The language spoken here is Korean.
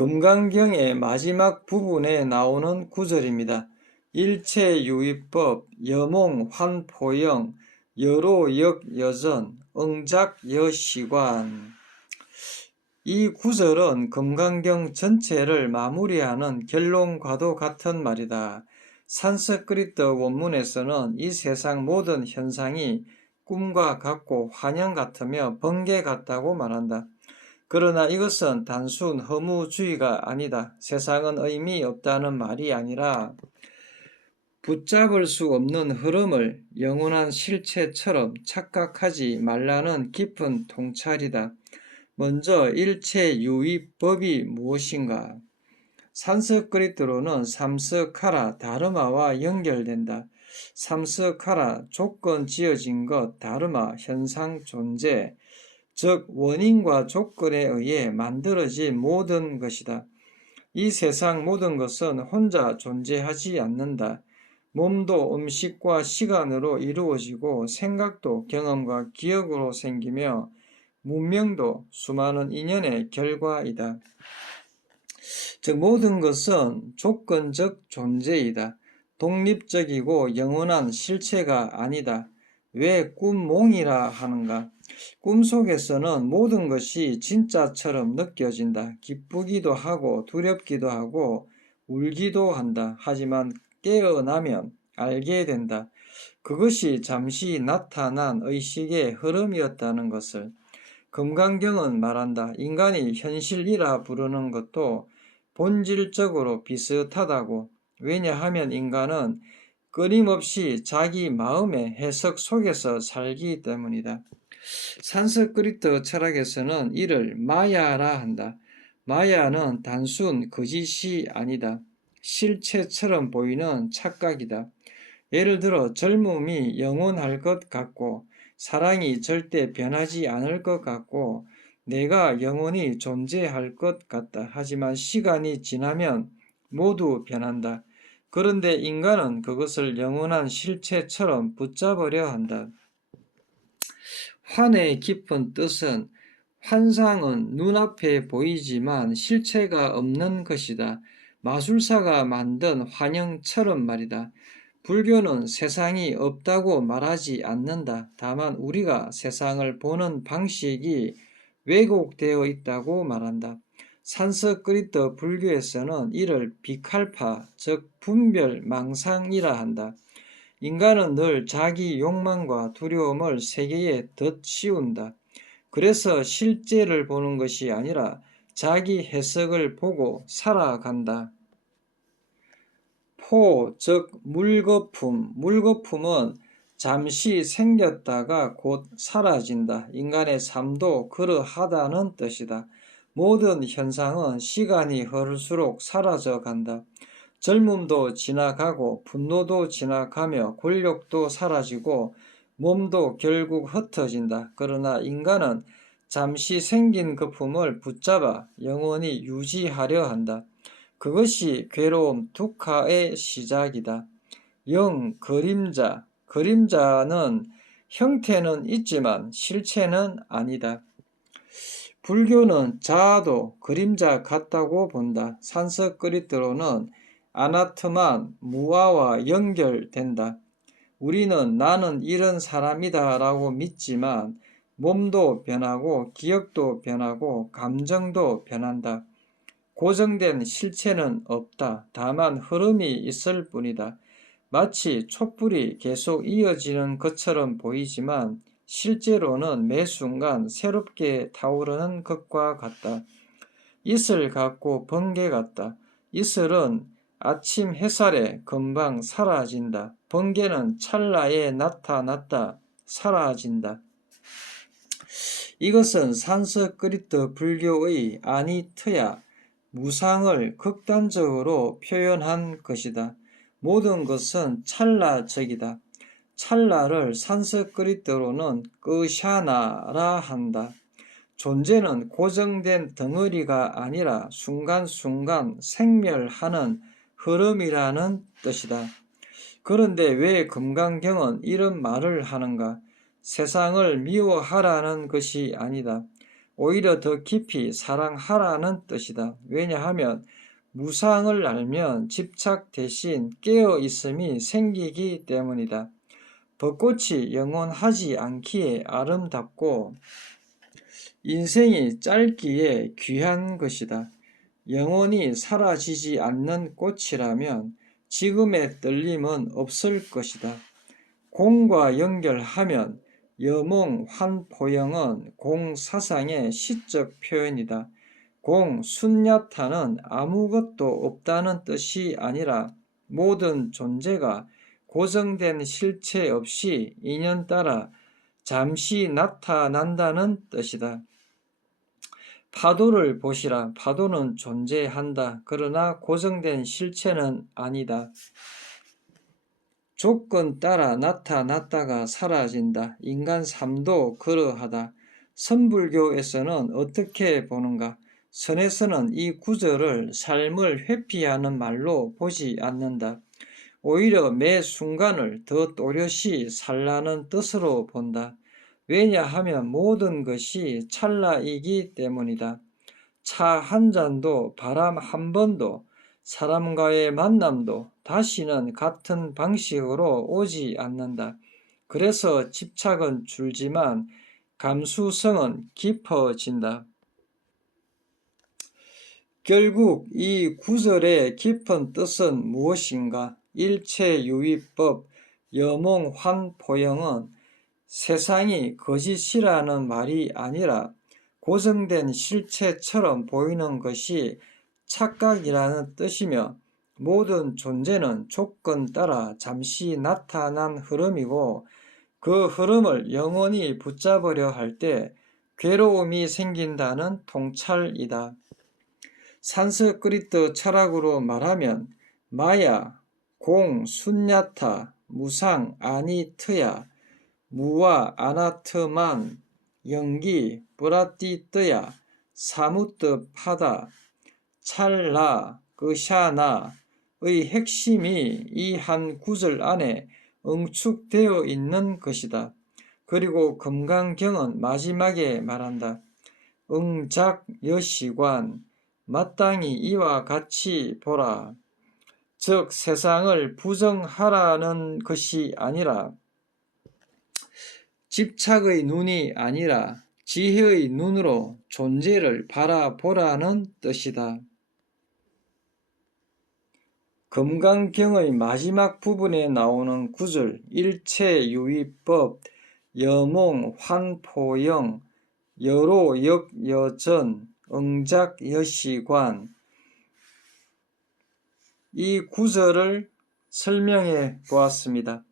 금강경의 마지막 부분에 나오는 구절입니다. 일체유의법, 여몽, 환포영, 여로역여전, 응작여시관. 이 구절은 금강경 전체를 마무리하는 결론과도 같은 말이다. 산스크리트 원문에서는 이 세상 모든 현상이 꿈과 같고 환영 같으며 번개 같다고 말한다. 그러나 이것은 단순 허무주의가 아니다. 세상은 의미 없다는 말이 아니라 붙잡을 수 없는 흐름을 영원한 실체처럼 착각하지 말라는 깊은 통찰이다. 먼저 일체유의법이 무엇인가? 산스크리트로는 삼스카라, 다르마와 연결된다. 삼스카라, 조건 지어진 것, 다르마, 현상 존재, 즉 원인과 조건에 의해 만들어진 모든 것이다. 이 세상 모든 것은 혼자 존재하지 않는다. 몸도 음식과 시간으로 이루어지고 생각도 경험과 기억으로 생기며 문명도 수많은 인연의 결과이다. 즉 모든 것은 조건적 존재이다. 독립적이고 영원한 실체가 아니다. 왜 꿈몽이라 하는가? 꿈속에서는 모든 것이 진짜처럼 느껴진다. 기쁘기도 하고 두렵기도 하고 울기도 한다. 하지만 깨어나면 알게 된다. 그것이 잠시 나타난 의식의 흐름이었다는 것을. 금강경은 말한다. 인간이 현실이라 부르는 것도 본질적으로 비슷하다고. 왜냐하면 인간은 끊임없이 자기 마음의 해석 속에서 살기 때문이다. 산스크리트 철학에서는 이를 마야라 한다. 마야는 단순 거짓이 아니다. 실체처럼 보이는 착각이다. 예를 들어 젊음이 영원할 것 같고 사랑이 절대 변하지 않을 것 같고 내가 영원히 존재할 것 같다. 하지만 시간이 지나면 모두 변한다. 그런데 인간은 그것을 영원한 실체처럼 붙잡으려 한다. 환의 깊은 뜻은 환상은 눈앞에 보이지만 실체가 없는 것이다. 마술사가 만든 환영처럼 말이다. 불교는 세상이 없다고 말하지 않는다. 다만 우리가 세상을 보는 방식이 왜곡되어 있다고 말한다. 산스크리트 불교에서는 이를 비칼파, 즉 분별 망상이라 한다. 인간은 늘 자기 욕망과 두려움을 세계에 덧씌운다. 그래서 실제를 보는 것이 아니라 자기 해석을 보고 살아간다. 포, 즉 물거품, 물거품은 잠시 생겼다가 곧 사라진다. 인간의 삶도 그러하다는 뜻이다. 모든 현상은 시간이 흐를수록 사라져 간다. 젊음도 지나가고 분노도 지나가며 권력도 사라지고 몸도 결국 흩어진다. 그러나 인간은 잠시 생긴 거품을 붙잡아 영원히 유지하려 한다. 그것이 괴로움, 두카의 시작이다. 영, 그림자. 그림자는 형태는 있지만 실체는 아니다. 불교는 자아도 그림자 같다고 본다. 산스크리트로는 아나트만, 무아와 연결된다. 우리는 나는 이런 사람이다 라고 믿지만 몸도 변하고 기억도 변하고 감정도 변한다. 고정된 실체는 없다. 다만 흐름이 있을 뿐이다. 마치 촛불이 계속 이어지는 것처럼 보이지만 실제로는 매 순간 새롭게 타오르는 것과 같다. 이슬 같고 번개 같다. 이슬은 아침 햇살에 금방 사라진다. 번개는 찰나에 나타났다 사라진다. 이것은 산스크리트 불교의 아니트야, 무상을 극단적으로 표현한 것이다. 모든 것은 찰나적이다. 찰나를 산스크리트로는 끄샤나라 한다. 존재는 고정된 덩어리가 아니라 순간순간 생멸하는 흐름이라는 뜻이다. 그런데 왜 금강경은 이런 말을 하는가? 세상을 미워하라는 것이 아니다. 오히려 더 깊이 사랑하라는 뜻이다. 왜냐하면 무상을 알면 집착 대신 깨어 있음이 생기기 때문이다. 벚꽃이 영원하지 않기에 아름답고 인생이 짧기에 귀한 것이다. 영원히 사라지지 않는 꽃이라면 지금의 떨림은 없을 것이다. 공과 연결하면 여몽 환포영은 공사상의 시적 표현이다. 공 순야타는 아무것도 없다는 뜻이 아니라 모든 존재가 고정된 실체 없이 인연따라 잠시 나타난다는 뜻이다. 파도를 보시라. 파도는 존재한다. 그러나 고정된 실체는 아니다. 조건 따라 나타났다가 사라진다. 인간 삶도 그러하다. 선불교에서는 어떻게 보는가? 선에서는 이 구절을 삶을 회피하는 말로 보지 않는다. 오히려 매 순간을 더 또렷이 살라는 뜻으로 본다. 왜냐하면 모든 것이 찰나이기 때문이다. 차 한 잔도 바람 한 번도 사람과의 만남도 다시는 같은 방식으로 오지 않는다. 그래서 집착은 줄지만 감수성은 깊어진다. 결국 이 구절의 깊은 뜻은 무엇인가? 일체유의법 여몽환포영은 세상이 거짓이라는 말이 아니라 고정된 실체처럼 보이는 것이 착각이라는 뜻이며 모든 존재는 조건 따라 잠시 나타난 흐름이고 그 흐름을 영원히 붙잡으려 할 때 괴로움이 생긴다는 통찰이다. 산스크리트 철학으로 말하면 마야, 공, 순야타, 무상, 아니트야, 무와 아나트만, 영기, 브라티뜨야, 사무트 파다, 찰나, 그샤나의 핵심이 이 한 구절 안에 응축되어 있는 것이다. 그리고 금강경은 마지막에 말한다. 응작 여시관, 마땅히 이와 같이 보라. 즉 세상을 부정하라는 것이 아니라 집착의 눈이 아니라 지혜의 눈으로 존재를 바라보라는 뜻이다. 금강경의 마지막 부분에 나오는 구절 일체유의법 여몽환포영 여로역여전 응작여시관 이 구절을 설명해 보았습니다.